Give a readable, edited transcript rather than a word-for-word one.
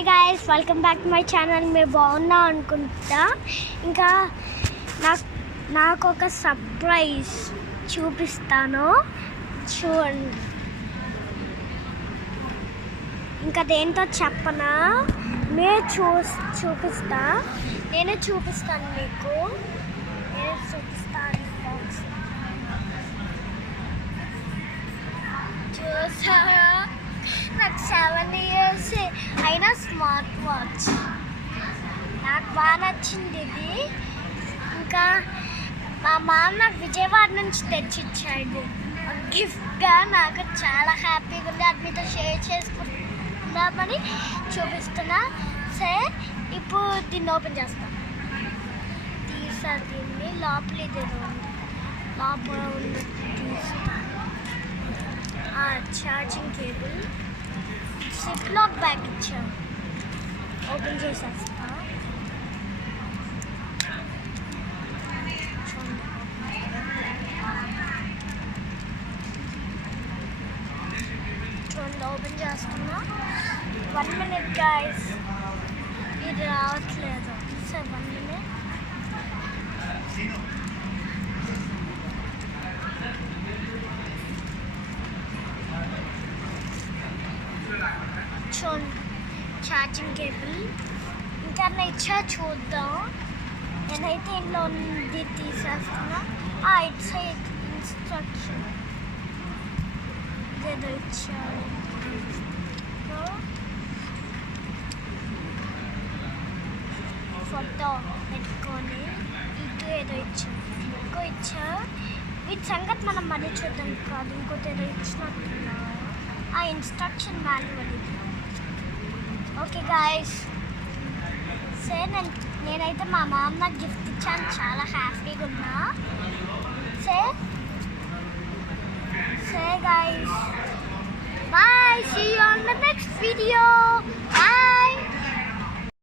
Hi guys, welcome back to my channel. మీరు బాగున్నా అనుకుంటా. ఇంకా నాకు ఒక సర్ప్రైజ్ చూపిస్తాను, చూడండి. ఇంకా దేంతో చెప్పనా, మీరు చూపిస్తా. నేనే చూపిస్తాను మీకు. చూసారా, నాకు 7 years అయినా స్మార్ట్ వాచ్. నాకు బాగా నచ్చింది ఇది. ఇంకా మా మామ విజయవాడ నుంచి తెచ్చిచ్చాడు గిఫ్ట్గా. నాకు చాలా హ్యాపీగా ఉంది. అది మీతో షేర్ చేసుకుందామని చూపిస్తున్నా. సరే, ఇప్పుడు దీన్ని ఓపెన్ చేస్తాను. దీన్ని లోపల ఇది లోపల ఉంది. ఛార్జింగ్ కేబుల్, సిప్లాక్ బ్యాగ్ ఇచ్చాను. ఓపెన్ చేసేస్తా. చూడండి, ఓపెన్ చేస్తున్నా. 1 minute గైస్, ఇది రావట్లేదు. సరే, 1 minute. చూడండి, ఛార్జింగ్ కేబుల్. ఇంకా ఇచ్చా, చూద్దాం. నేనైతే ఇంట్లో ఉంది తీసేస్తున్నా. ఇట్స్ ఇన్స్ట్రక్షన్ ఏదో ఇచ్చారు. ఫోటో పెట్టుకొని ఇది ఏదో ఇచ్చా. వీటి సంగతి మనం మళ్ళీ చూద్దాం. కాదు, ఇంకోటి ఏదో ఇచ్చినట్టున్నా. ఇన్స్ట్రక్షన్ మాన్యువల్ ఇది. ఓకే గాయస్, సరే, నేనైతే మా మామ నాకు గిఫ్ట్ ఇచ్చాను. చాలా హ్యాపీగా ఉన్నా. సరే guys, bye. See you on the next video.